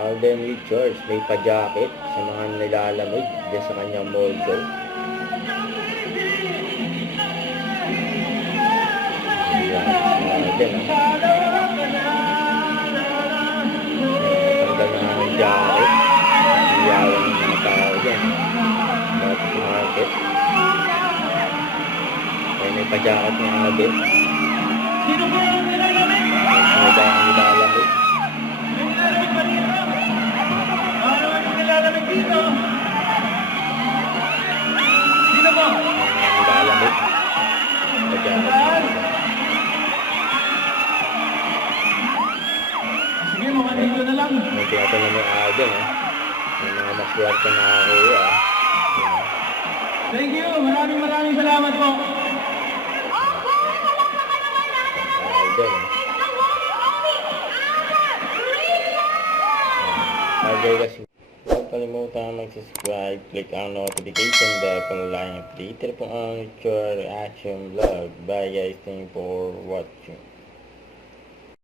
Alden Richards may pa-jacket sa mga nilalamig dyan sa kanyang moldo. Alden, tanggal na ang jacket. Iyawan ng mga tao dyan. Market. May pa-jacket ng Alden. Sino po yung nilalamig? May nilalamig. Nilalamig dito. Sino po? Nilalamig. Pa-jacket. Sige, mga dito na lang. May tiyata na may Alden, may mga maswerte na nakakuha. Thank you. Maraming salamat po. Alden. Okay guys, huwag kalimutan mag-subscribe, click ang notification bell kung wala yung update po ang future reaction vlog. Bye guys, thank you for watching.